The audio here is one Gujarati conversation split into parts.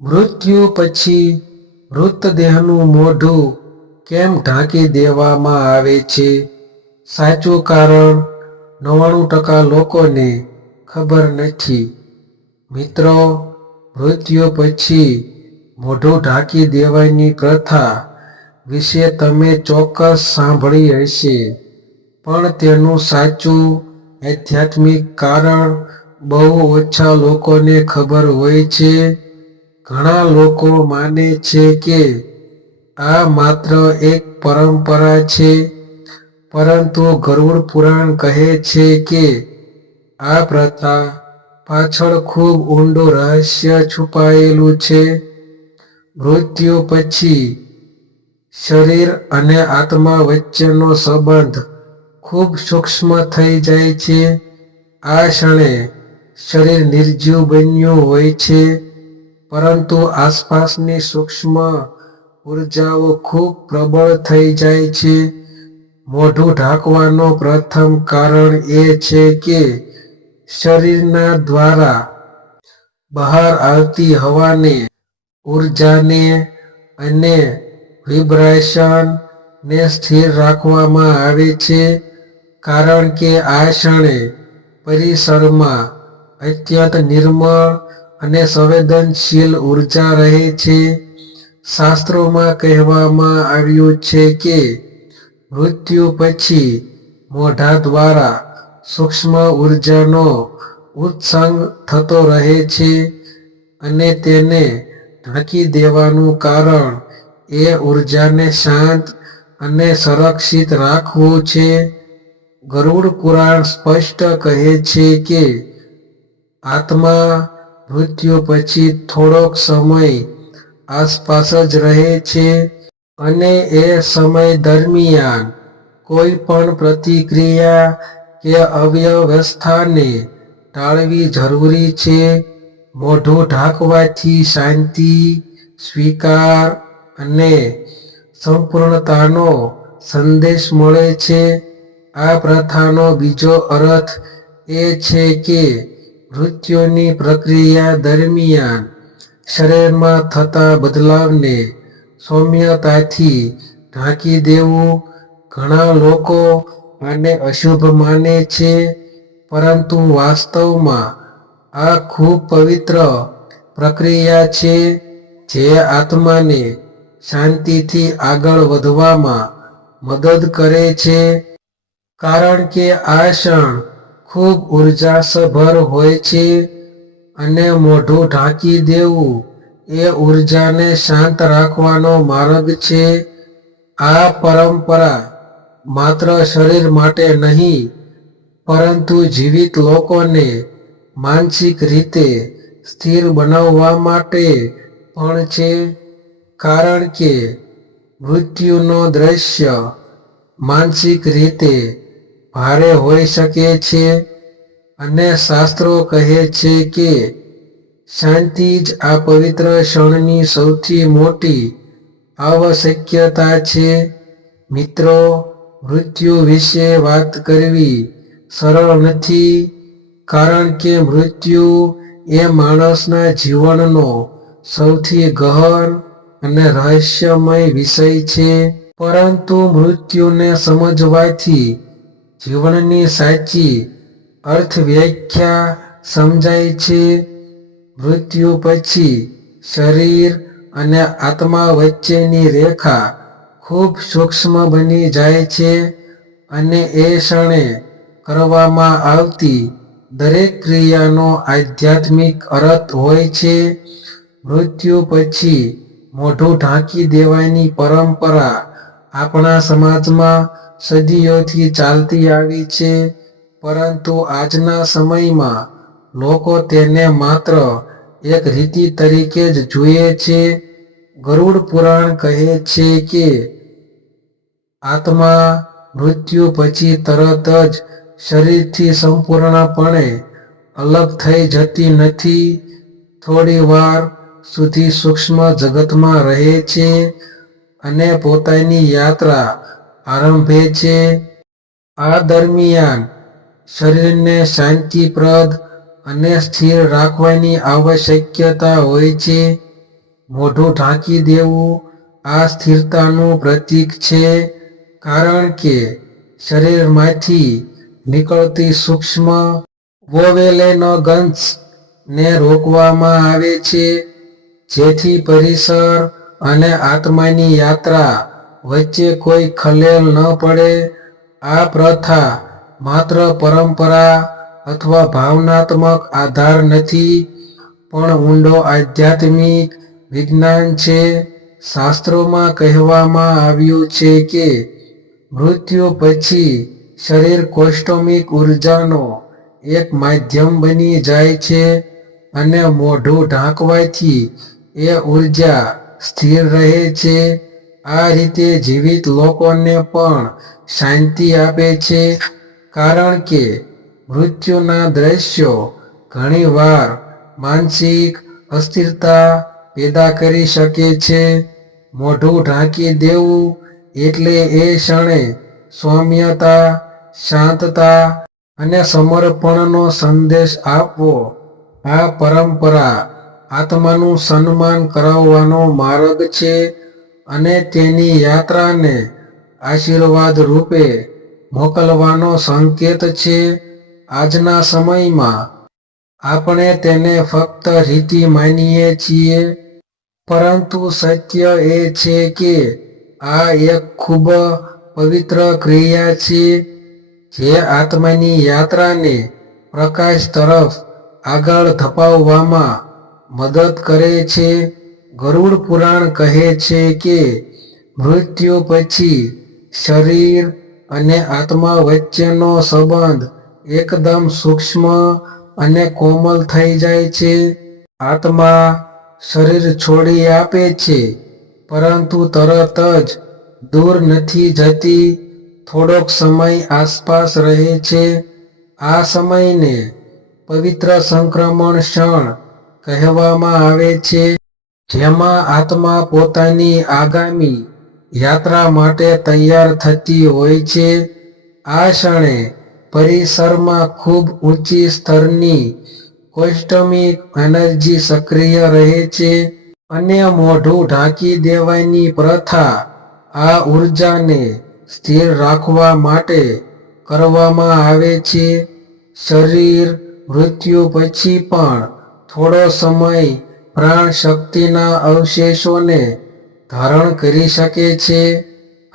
મૃત્યુ પછી મૃતદેહનું મોઢું કેમ ઢાંકી દેવામાં આવે છે? સાચું કારણ 99% લોકોને ખબર નથી. મિત્રો, મૃત્યુ પછી મોઢું ઢાંકી દેવાની પ્રથા વિશે તમે ચોક્કસ સાંભળી હશે, પણ તેનું સાચું આધ્યાત્મિક કારણ બહુ ઓછા લોકોને ખબર હોય છે. ઘણા લોકો માને છે કે આ માત્ર એક પરંપરા છે, પરંતુ ગરુડ પુરાણ કહે છે કે આ પ્રથા પાછળ ખૂબ ઊંડું રહસ્ય છુપાયેલું છે. મૃત્યુ પછી શરીર અને આત્મા વચ્ચેનો સંબંધ ખૂબ સૂક્ષ્મ થઈ જાય છે. આ ક્ષણે શરીર નિર્જીવ બન્યું હોય છે, પરંતુ આસપાસની સૂક્ષ્મ ઉર્જાઓ ખૂબ પ્રબળ થઈ જાય છે. મોઢું ઢાંકવાનું પ્રથમ કારણ એ છે કે શરીરના દ્વારા બહાર આવતી હવાને, ઉર્જાને અને વિબ્રેશનને સ્થિર રાખવામાં આવે છે, કારણ કે આ ક્ષણે પરિસરમાં અત્યંત નિર્મળ અને સંવેદનશીલ ઉર્જા રહે છે. શાસ્ત્રોમાં કહેવામાં આવ્યું છે કે મૃત્યુ પછી મોઢા દ્વારા સૂક્ષ્મ ઉર્જાનો ઉત્સંગ થતો રહે છે, અને તેને ઢાંકી દેવાનું કારણ એ ઉર્જાને શાંત અને સંરક્ષિત રાખવું છે. ગરુડ પુરાણ સ્પષ્ટ કહે છે કે આત્મા મૃત્યુ પછી થોડોક સમય આસપાસ જ રહે છે, અને એ સમય દરમિયાન કોઈ પણ પ્રતિક્રિયા કે અવ્યવસ્થાને ટાળવી જરૂરી છે. મોઢું ઢાંકવાથી શાંતિ, સ્વીકાર અને સંપૂર્ણતાનો સંદેશ મળે છે. આ પ્રથાનો બીજો અર્થ એ છે કે મૃત્યુની પ્રક્રિયા દરમિયાન શરીરમાં થતા બદલાવને સૌમ્યતાથી ઢાંકી દેવું. ઘણા લોકો આને અશુભ માને છે, પરંતુ વાસ્તવમાં આ ખૂબ પવિત્ર પ્રક્રિયા છે જે આત્માને શાંતિથી આગળ વધવામાં મદદ કરે છે. કારણ કે આ ક્ષણ ખૂબ ઉર્જાસભર હોય છે, અને મોઢું ઢાંકી દેવું એ ઉર્જાને શાંત રાખવાનો માર્ગ છે. આ પરંપરા માત્ર શરીર માટે નહીં, પરંતુ જીવિત લોકોને માનસિક રીતે સ્થિર બનાવવા માટે પણ છે. કારણ કે મૃત્યુનો દૃશ્ય માનસિક રીતે ભારે હોઈ શકે છે, અને શાસ્ત્રો કહે છે કે શાંતિ જ આ પવિત્ર ક્ષણની સૌથી મોટી આવશ્યકતા છે. મિત્રો, મૃત્યુ વિશે વાત કરવી સરળ નથી, કારણ કે મૃત્યુ એ માણસના જીવનનો સૌથી ગહન અને રહસ્યમય વિષય છે. પરંતુ મૃત્યુને સમજવાથી જીવનની સાચી અર્થવ્યાખ્યા સમજાય છે. મૃત્યુ પછી શરીર અને આત્મા વચ્ચેની રેખા ખૂબ સૂક્ષ્મ બની જાય છે, અને એ ક્ષણે કરવામાં આવતી દરેક ક્રિયાનો આધ્યાત્મિક અર્થ હોય છે. મૃત્યુ પછી મોઢું ઢાંકી દેવાની પરંપરા આપણા સમાજમાં સદીઓથી ચાલતી આવી છે, પરંતુ આજના સમયમાં લોકો તેને માત્ર એક રીતિ તરીકે જ જુએ છે. ગરુડ પુરાણ કહે છે કે આત્મા મૃત્યુ પછી તરત જ શરીરથી સંપૂર્ણપણે અલગ થઈ જતી નથી. થોડી વાર સુધી સૂક્ષ્મ જગતમાં રહે છે અને પોતાની યાત્રા આરંભે છે. આ દરમિયાન શરીરને શાંતિપ્રદ અને સ્થિર રાખવાની આવશ્યકતા હોય છે. મોઢું ઢાંકી દેવું આ સ્થિરતાનું પ્રતીક છે, કારણ કે શરીરમાંથી નીકળતી સૂક્ષ્મ વોવેલેનગન્સ ને રોકવામાં આવે છે, જેથી પરિસર અને આત્માની યાત્રા વચ્ચે કોઈ ખલેલ ન પડે. આ પ્રથા માત્ર પરંપરા અથવા ભાવનાત્મક આધાર નથી, પણ ઊંડો આધ્યાત્મિક વિજ્ઞાન છે. શાસ્ત્રોમાં કહેવામાં આવ્યું છે કે મૃત્યુ પછી શરીર કૌષ્ટમિક ઉર્જાનો એક માધ્યમ બની જાય છે અને મોઢું ઢાંકવાથી એ ઉર્જા સ્થિર રહે છે. આ રીતે જીવિત લોકોને પણ શાંતિ આપે છે, કારણ કે મૃત્યુના દ્રશ્યો ઘણીવાર માનસિક અસ્થિરતા પેદા કરી શકે છે. મોઢું ઢાંકી દેવું એટલે એ ક્ષણે સૌમ્યતા, શાંતતા અને સમર્પણનો સંદેશ આપવો. આ પરંપરા આત્માનું સન્માન કરાવવાનો માર્ગ છે અને તેની યાત્રાને આશીર્વાદ રૂપે મોકલવાનો સંકેત છે. આજના સમયમાં આપણે તેને ફક્ત રીતિ માનીએ છીએ, પરંતુ સત્ય એ છે કે આ એક ખૂબ પવિત્ર ક્રિયા છે, જે આત્માની યાત્રાને પ્રકાશ તરફ આગળ ધપાવવામાં મદદ કરે છે. ગરુડ પુરાણ કહે છે કે મૃત્યુ પછી શરીર અને આત્મા વચ્ચેનો સંબંધ એકદમ સૂક્ષ્મ અને કોમલ થઈ જાય છે. આત્મા શરીર છોડી આપે છે, પરંતુ તરત જ દૂર નથી જતી. થોડોક સમય આસપાસ રહે છે. આ સમયને પવિત્ર સંક્રમણ ક્ષણ કહેવામાં આવે છે, જેમાં આત્મા પોતાની આગામી યાત્રા માટે તૈયાર થતી હોય છે. આ ક્ષણે પરિસરમાં ખૂબ ઊંચી સ્તરની કૌષ્ટમિક એનર્જી સક્રિય રહે છે અને મોઢું ઢાંકી દેવાની પ્રથા આ ઉર્જાને સ્થિર રાખવા માટે કરવામાં આવે છે. શરીર મૃત્યુ પછી પણ થોડો સમય પ્રાણ શક્તિના અવશેષોને ધારણ કરી શકે છે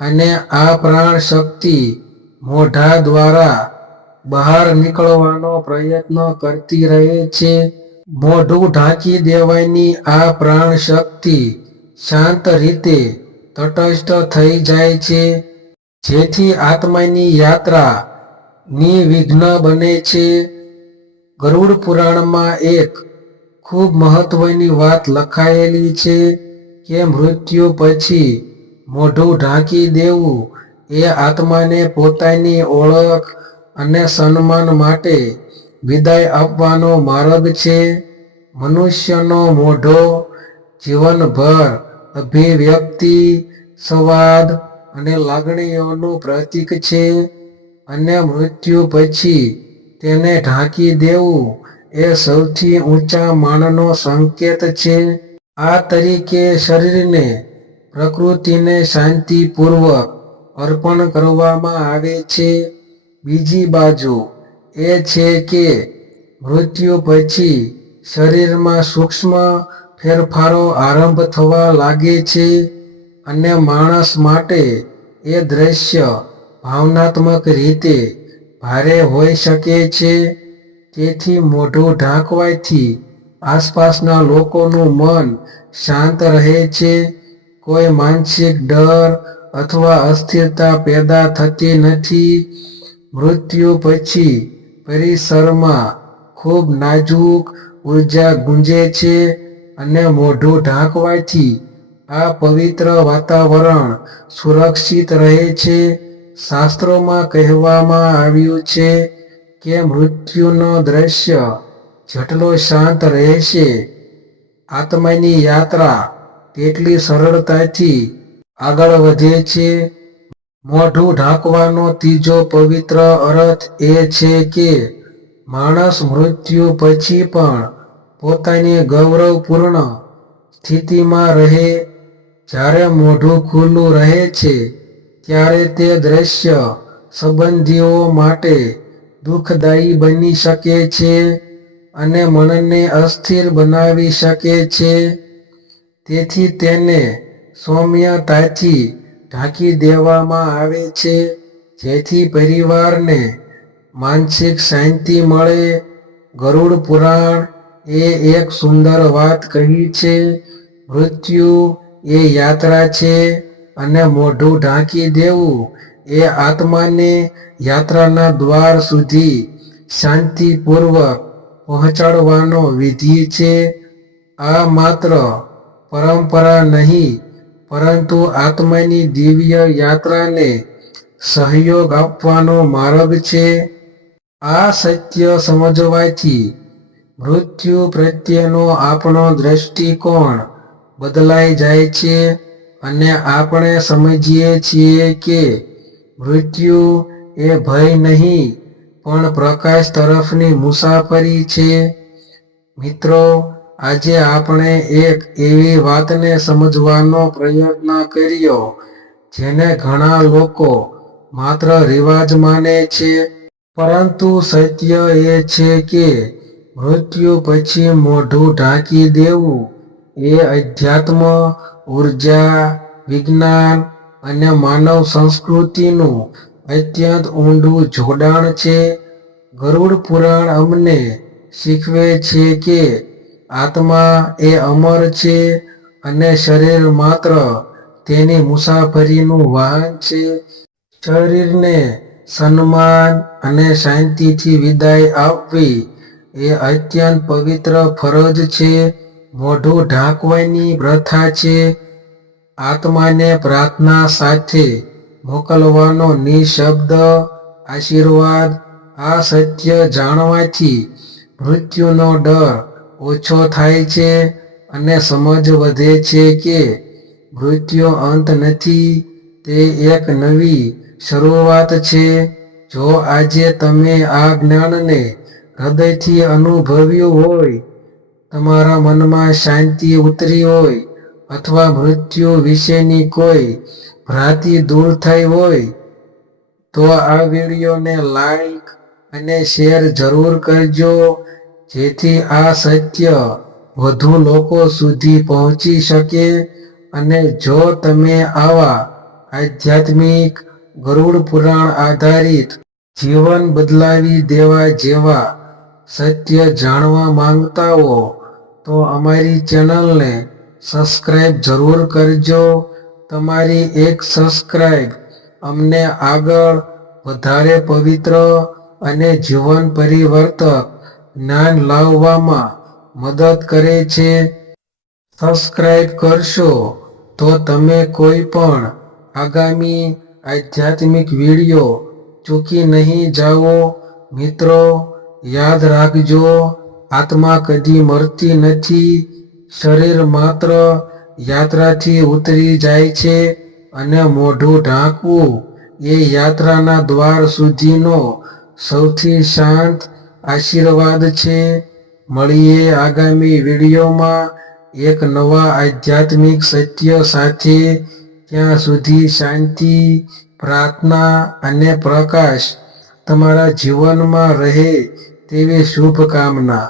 અને આ પ્રાણ શક્તિ મોઢા દ્વારા બહાર નીકળવાનો પ્રયત્ન કરતી રહે છે. મોઢું ઢાંકી દેવાની આ પ્રાણ શક્તિ શાંત રીતે તટસ્થ થઈ જાય છે, જેથી આત્માની યાત્રા નિર્વિઘ્ન બને છે. ગરુડ પુરાણમાં એક ખૂબ મહત્વની વાત લખાયેલી છે કે મૃત્યુ પછી મોઢું ઢાંકી દેવું એ આત્માને પોતાની ઓળખ અને સન્માન માટે વિદાય આપવાનો માર્ગ છે. મનુષ્યનો મોઢો જીવનભર અભિવ્યક્તિ, સંવાદ અને લાગણીઓનું પ્રતીક છે, અને મૃત્યુ પછી તેને ઢાંકી દેવું એ સૌથી ઊંચા માનનો સંકેત છે. આ તરીકે શરીરને પ્રકૃતિને શાંતિપૂર્વક અર્પણ કરવામાં આવે છે. બીજી બાજુ એ છે કે મૃત્યુ પછી શરીરમાં સૂક્ષ્મ ફેરફારો આરંભ થવા લાગે છે, અને માણસ માટે એ દ્રશ્ય ભાવનાત્મક રીતે ભારે હોઈ શકે છે. તેથી મોઢું ઢાંકવાથી આસપાસના લોકોનું મન શાંત રહે છે. કોઈ માનસિક ડર અથવા અસ્થિરતા પેદા થતી નથી. મૃત્યુ પછી પરિસરમાં ખૂબ નાજુક ઉર્જા ગુંજે છે, અને મોઢું ઢાંકવાથી આ પવિત્ર વાતાવરણ સુરક્ષિત રહે છે. શાસ્ત્રોમાં કહેવામાં આવ્યું છે કે મૃત્યુનો દ્રશ્ય જેટલો શાંત રહેશે, આત્માની યાત્રા તેટલી સરળતાથી આગળ વધે છે. મોઢું ઢાંકવાનો ત્રીજો પવિત્ર અર્થ એ છે કે માણસ મૃત્યુ પછી પણ પોતાની ગૌરવપૂર્ણ સ્થિતિમાં રહે. જ્યારે મોઢું ખુલ્લું રહે છે ત્યારે તે દ્રશ્ય સંબંધીઓ માટે દુઃખદાયી બની શકે છે અને મનને અસ્થિર બનાવી શકે છે. તેથી તેને સૌમ્યતાથી ઢાંકી દેવામાં આવે છે જેથી પરિવારને માનસિક શાંતિ મળે. ગરુડ પુરાણ એ એક સુંદર વાત કહી છે. મૃત્યુ એ યાત્રા છે અને મોઢું ઢાંકી દેવું એ આત્માને યાત્રાના દ્વાર સુધી શાંતિપૂર્વક પહોંચાડવાનો વિધિ છે. આ માત્ર પરંપરા નહીં પરંતુ આત્માની દિવ્ય યાત્રાને સહયોગ આપવાનો માર્ગ છે. આ સત્ય સમજવાથી મૃત્યુ પ્રત્યેનો આપણો દ્રષ્ટિકોણ બદલાઈ જાય છે અને આપણે સમજીએ છીએ કે મૃત્યુ એ ભય નહીં પણ પ્રકાશ તરફની મુસાફરી છે. મિત્રો, આજે આપણે એક એવી વાતને સમજવાનો પ્રયત્ન કર્યો જેને ઘણા લોકો માત્ર રિવાજ માને છે, પરંતુ સત્ય એ છે કે મૃત્યુ પછી મોઢું ઢાંકી દેવું એ અધ્યાત્મ, ઉર્જા, વિજ્ઞાન અને માનવ સંસ્કૃતિનું અત્યંત ઊંડું જોડાણ છે. ગરુડ પુરાણ અમને શીખવે છે કે આત્મા એ અમર છે અને શરીર માત્ર તેની મુસાફરીનું વાહન છે. શરીરને સન્માન અને શાંતિથી વિદાય આપવી એ અત્યંત પવિત્ર ફરજ છે. મોઢું ઢાંકવાની પ્રથા છે આત્માને પ્રાર્થના સાથે મોકલવાનો નિઃશબ્દ આશીર્વાદ. આ સત્ય જાણવાથી મૃત્યુનો ડર ઓછો થાય છે અને સમજ વધે છે કે મૃત્યુ અંત નથી, તે એક નવી શરૂઆત છે. જો આજે તમે આ જ્ઞાનને હૃદયથી અનુભવ્યું હોય, તમારા મનમાં શાંતિ ઉતરી હોય અથવા મૃત્યુ વિશેની કોઈ ભ્રાંતિ દૂર થઈ હોય, તો આ વિડીયોને લાઈક અને શેર જરૂર કરજો જેથી આ સત્ય વધુ લોકો સુધી પહોંચી શકે. અને જો તમે આવા આધ્યાત્મિક, ગરુડ પુરાણ આધારિત, જીવન બદલાવી દેવા જેવા સત્ય જાણવા માંગતા હો તો અમારી ચેનલને સબસ્ક્રાઇબ જરૂર કરજો. તમારી એક સબસ્ક્રાઇબ અમને આગળ વધારે પવિત્ર અને જીવન પરિવર્તક જ્ઞાન લાવવામાં મદદ કરે છે. સબસ્ક્રાઇબ કરશો તો તમે કોઈ પણ આગામી આધ્યાત્મિક વિડીયો ચૂકી નહીં જાઓ. મિત્રો, યાદ રાખજો, આત્મા કદી મરતી નથી. શરીર માત્ર યાત્રાથી ઉતરી જાય છે અને મોઢું ઢાંકવું એ યાત્રાના દ્વાર સુધીનો સૌથી શાંત આશીર્વાદ છે. મળીએ આગામી વિડીયોમાં એક નવા આધ્યાત્મિક સત્ય સાથે. ત્યાં સુધી શાંતિ, પ્રાર્થના અને પ્રકાશ તમારા જીવનમાં રહે તેવી શુભકામના.